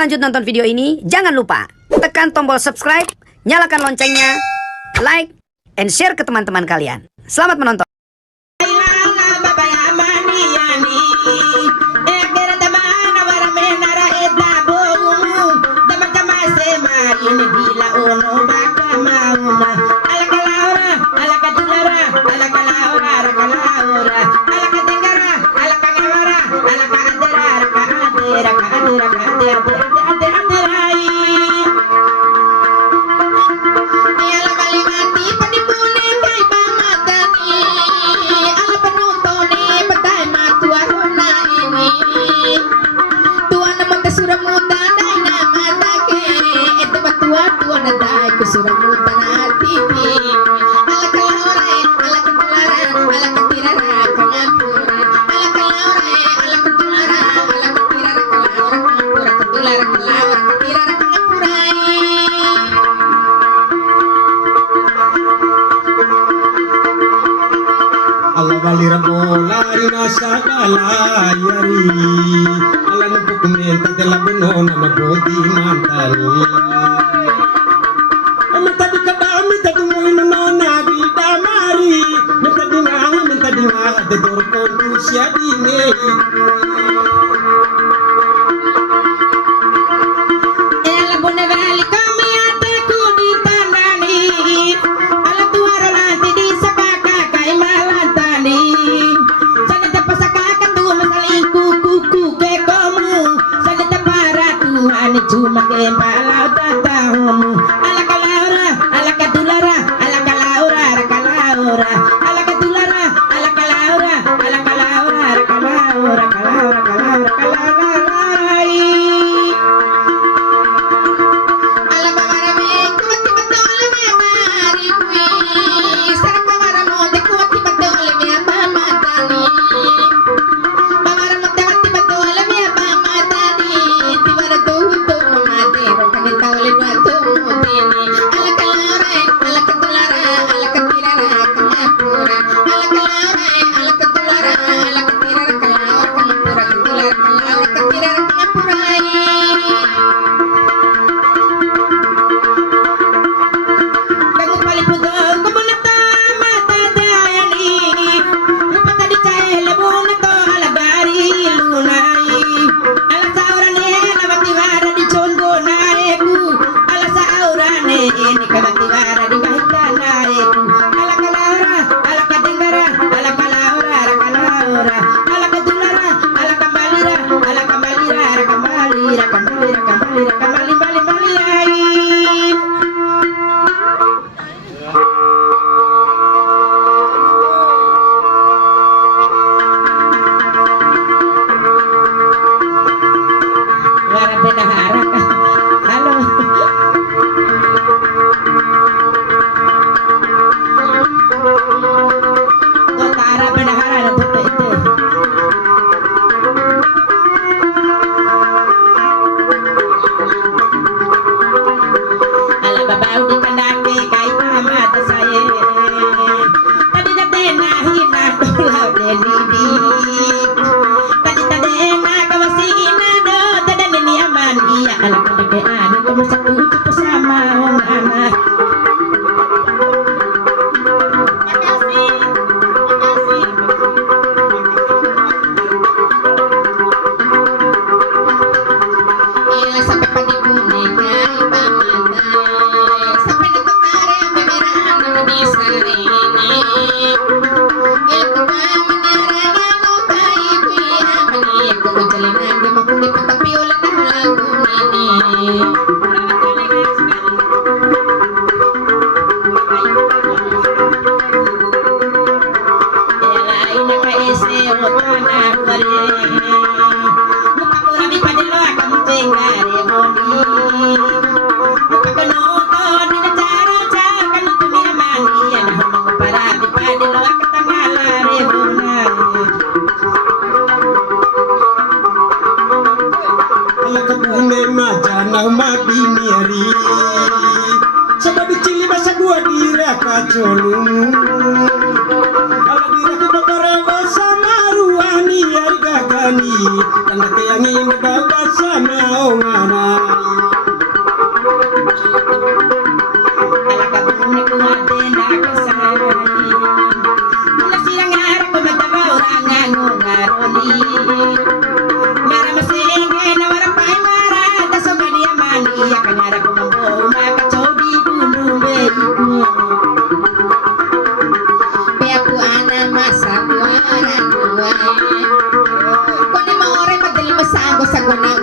Sebelum lanjut nonton video ini, jangan lupa tekan tombol subscribe, nyalakan loncengnya, like, and share ke teman-teman kalian. Selamat menonton.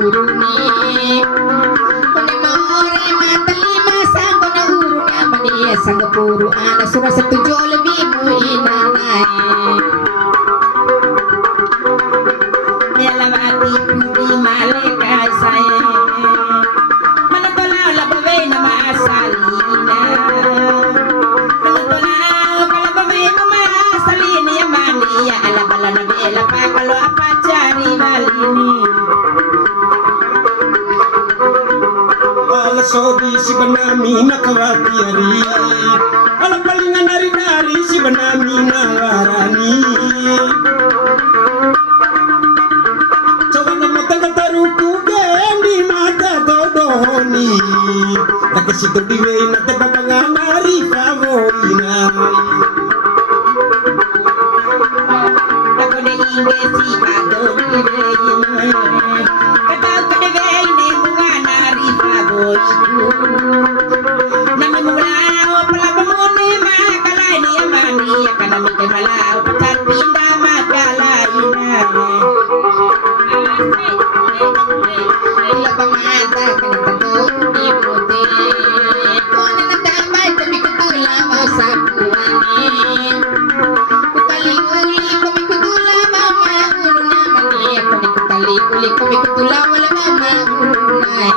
guru ni kone more mata lima sang kona guru ni amani sang guru ana surah setuju lebih muina nai Yalawati pudi maleka saya Manatola labawe nama asalina Manatola kalabawe nama asalina ya mani ya alabala na bela pa kalau apa cari balini Alasodi si banami nakawati hari Alapalingan nari-nari si banami nawarani Nakasitu diwe na tababangan arifa mo inay Ako na ingesi kado diwe Kataw ka diwe ini bunga narifa boyku Namimulaw pala pamuni makalay niya maniya ka namin kay malaw Patat pinda makalay na Ilabang ata ka ng tato iputi Kung nanatambay kami kutula mo sa kuwanin Kutaling-uli kami kutula mamaulo naman eh Kung kutaling-uli kami kutula wala mamaulo na eh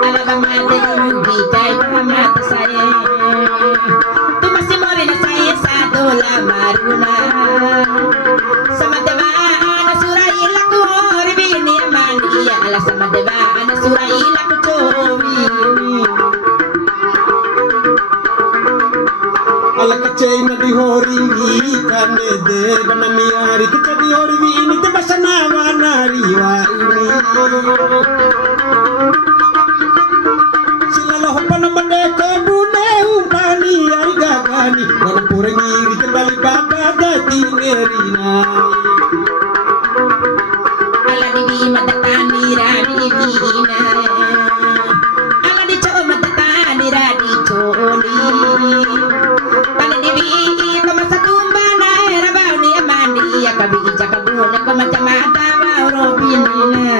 Alabang ata rugi kay pamata saya Tumasi mo rin na saya sa dola maruna Sama devaan surai laku ribini amani ya ala sama devaan surai laku cowi Ala kacay na di horingi kane de banami hari kaca di horingi ini te basanawa nariwa ini Sila loho panamade kabune umpani ay gagani Wana purengi ritembali baba dati ngerina Ala divi matatani rani vina Ala di co matatani rani coli Ala divi kamasatumba na erabau ni amani ya kabigi jakabune kamacamata wa robinina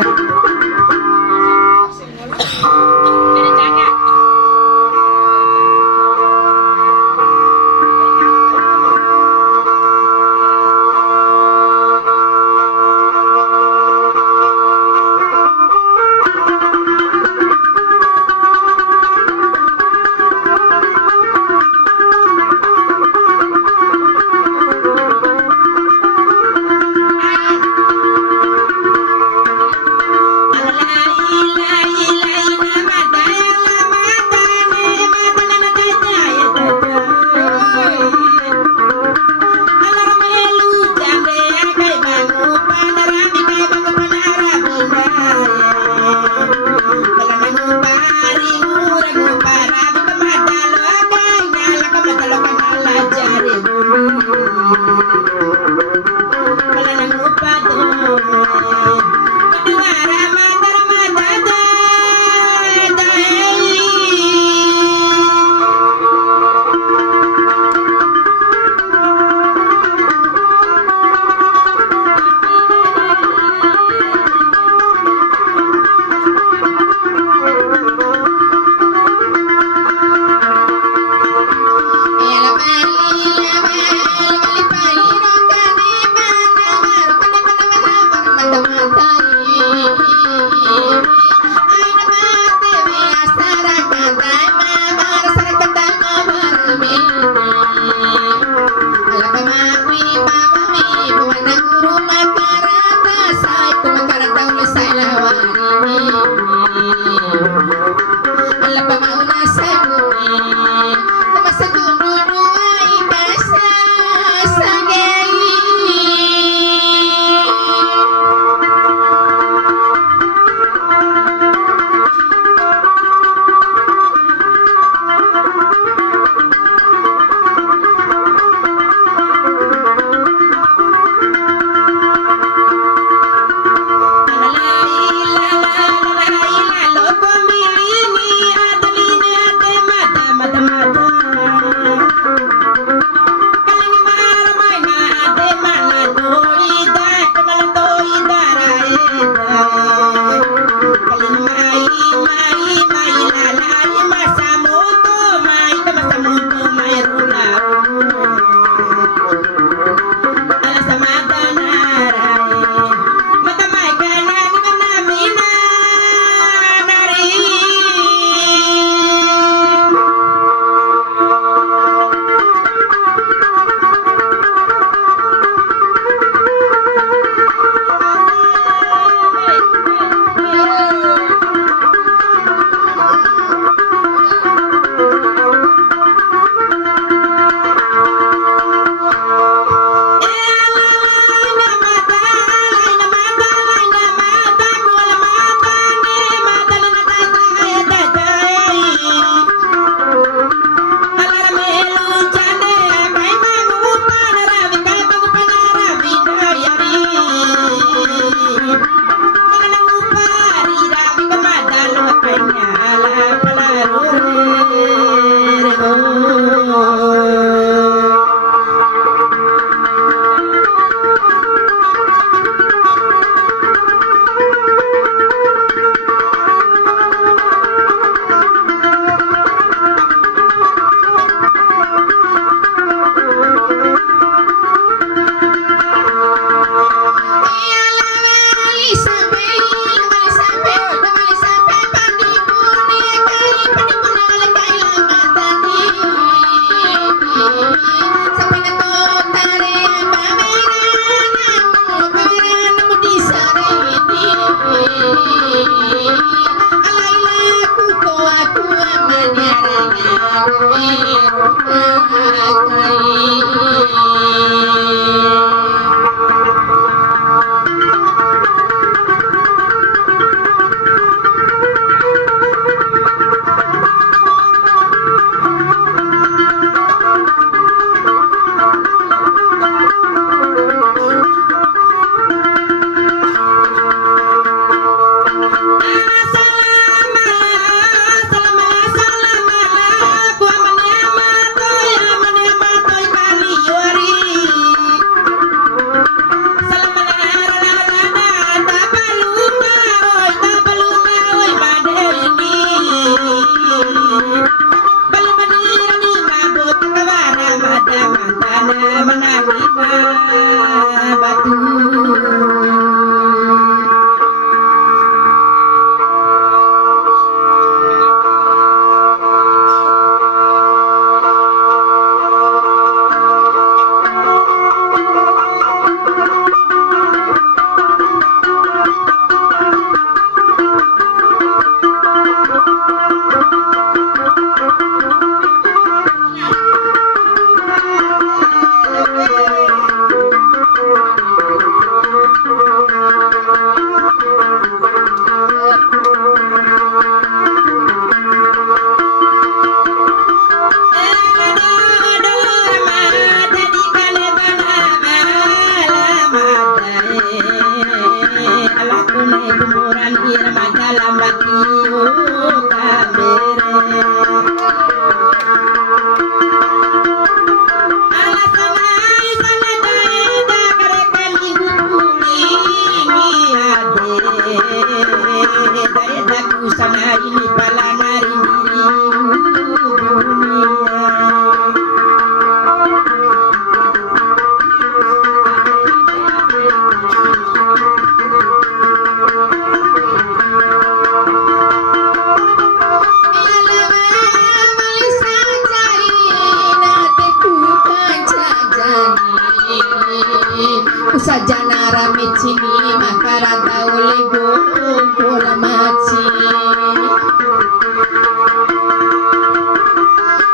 Sajana rame cini makarata oleh bola maci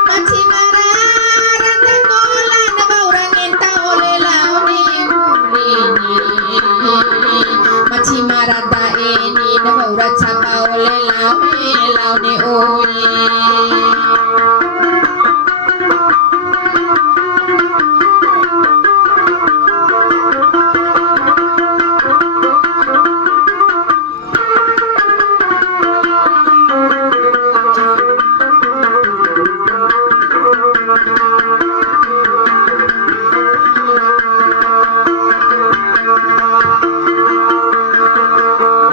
maci mararata kola na baurang enta oleh launi maci marata ini na baurat sapa oleh launi oye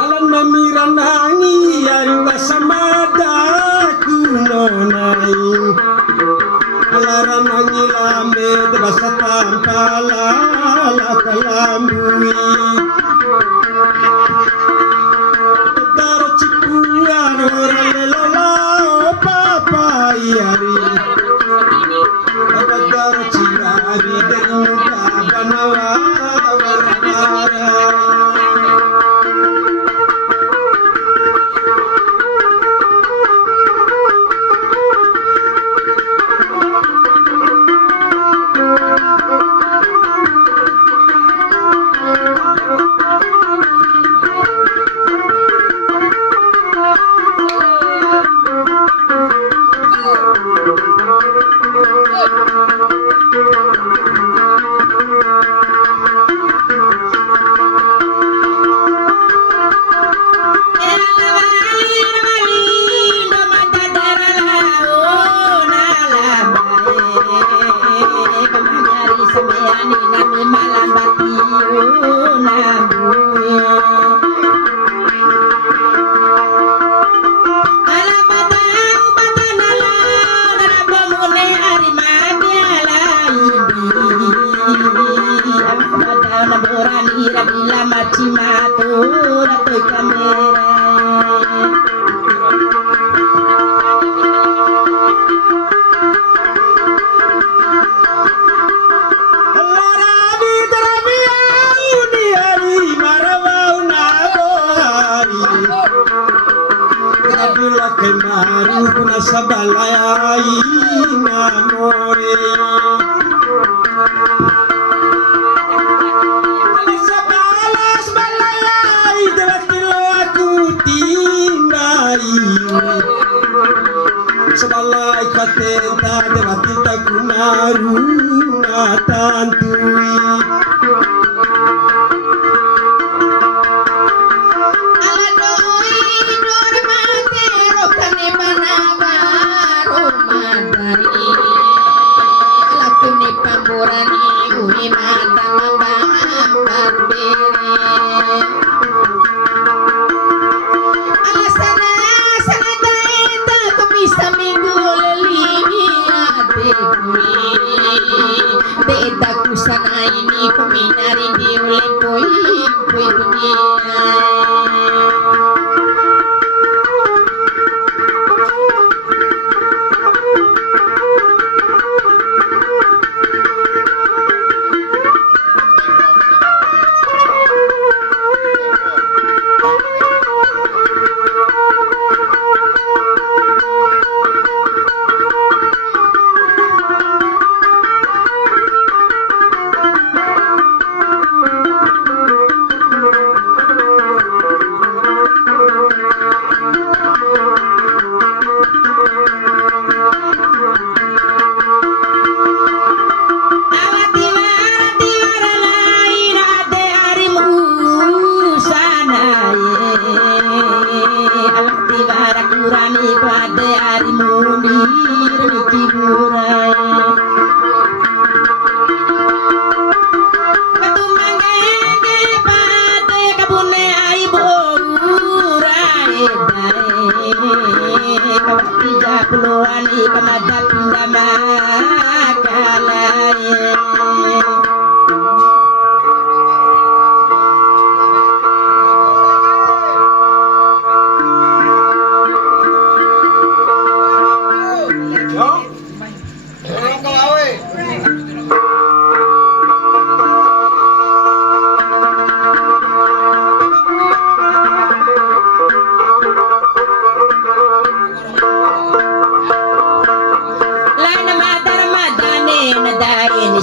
Alan namiranangi yariwa samada kunonai Alaranangi lame debasa tampala la kalambui Tadaro cipuan orale lala papayari Tadaro cirari deruga banawa waramara Kemarin kuna sabalai namore Balas balayai Dewatilo aku tindai Sebalai katenta Dewatita kunaruna tantui Sana ini peminari di oleh boy dunia.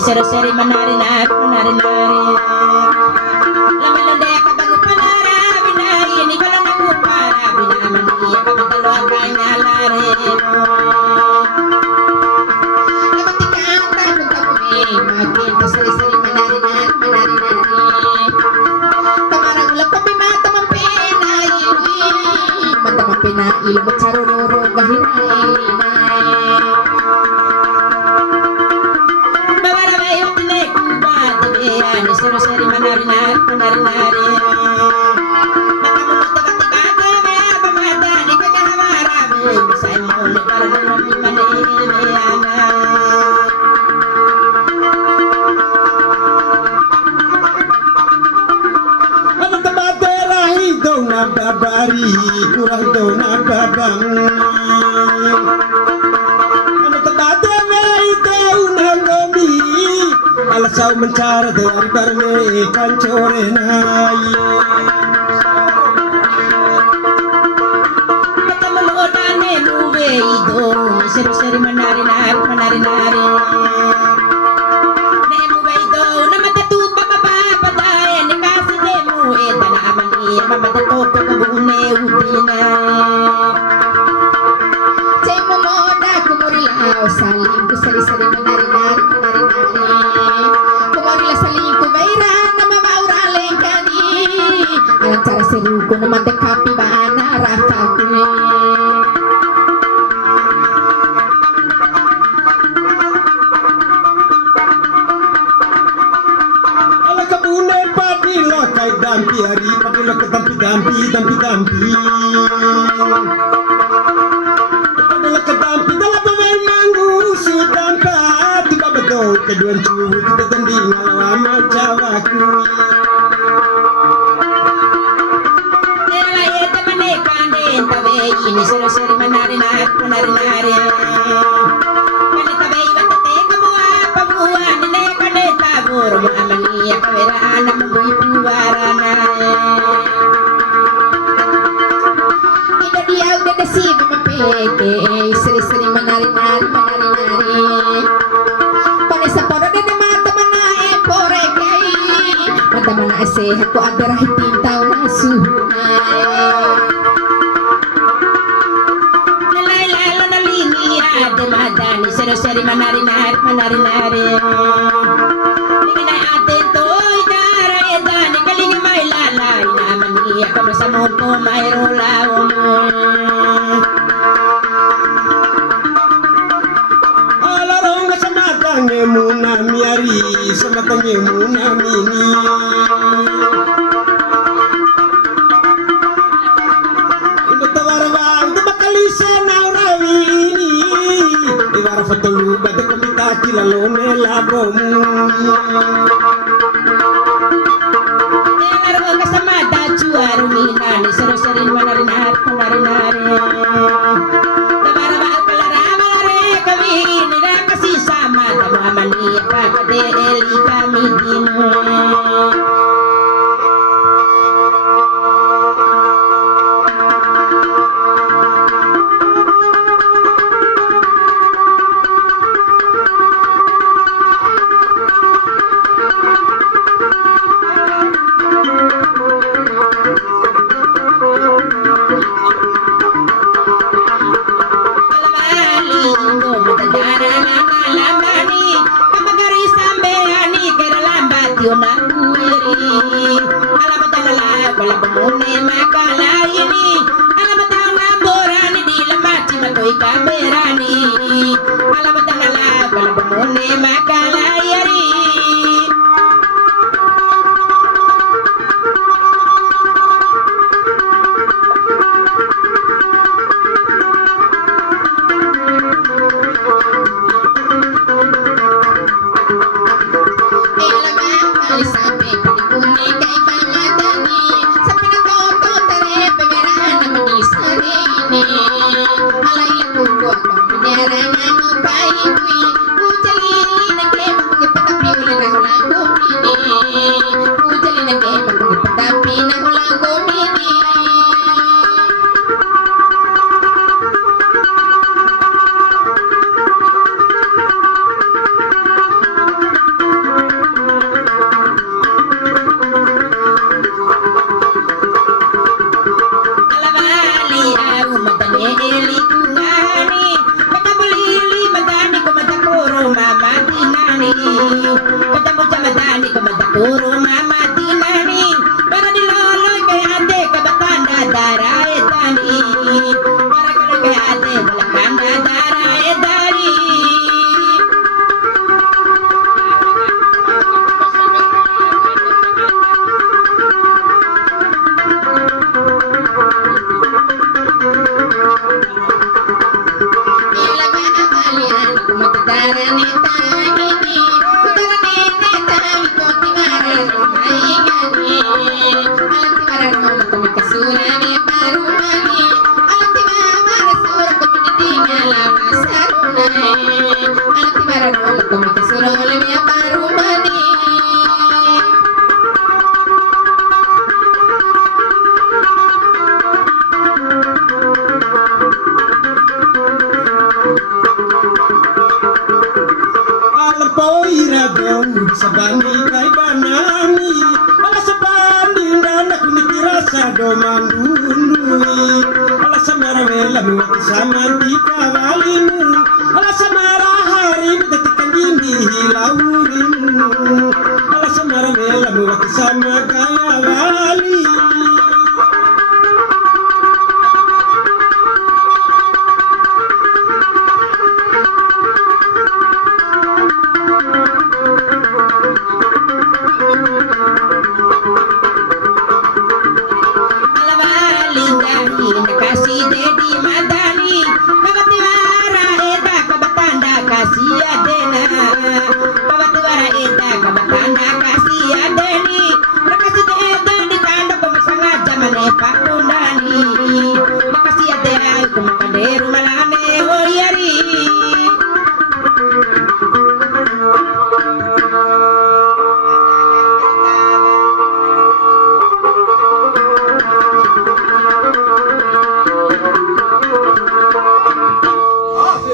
Seri-seri menari-nari Laman-landaya ka bago panara Binahi, ini kalau naku para Binaman iya ka magdalawa kanya lari Nabatikatan magkapuni Magin ka seri-seri menari-nari Tamarang ulang kopi mata mampena Mata mampena ilmu carururo Gahirai Seri-seri menari-nari babari kurang daw na babang ano tabate may daw na gomi alasaw mencara dari barme kancore nai ketemuodane luwe ido seri-seri menari-nari saling ku seri-seri menari-nari kumorila saling ku baira nama maura lengkani alang cara seru ku nama dekapi bana raka kue ala kabune padila kay dampi hari padila ke dampi kedua cubu kita tanding lama jawaku nela eta manekande tabe ini seri-seri menari-nari kane tabe batate kabuwa nene kane tabur mo amani kawera ana mbuy puwarana ida dia udah nasib mapeke seri-seri menari-nari aku agar hitim tau nasuhunay Lalay nalini ade madani seri manari-nari Linginay atin to'y dara-edani kalinga may lalay naman iya kamusamot mo mayrulaw mo Alarong sa matangnya muna miari sa matangnya muna mini Ibatawarabang tabakalisa na urawini Iwara fatuluba de kumita kilalone labomu Narawa kasama dacu aruminani seru-serin manari-nari Tabaraba alkalara-malare kami nila kasih sama Damamani pakadeli kami dino sa bandi kay banani ala sa bandi ndana kunikira sa domandunui ala sa marawela muwati sa manti kawalimu ala sa marahari datikan dindi hilawurimu ala sa marawela muwati sa magayawali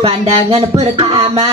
Pandangan pertama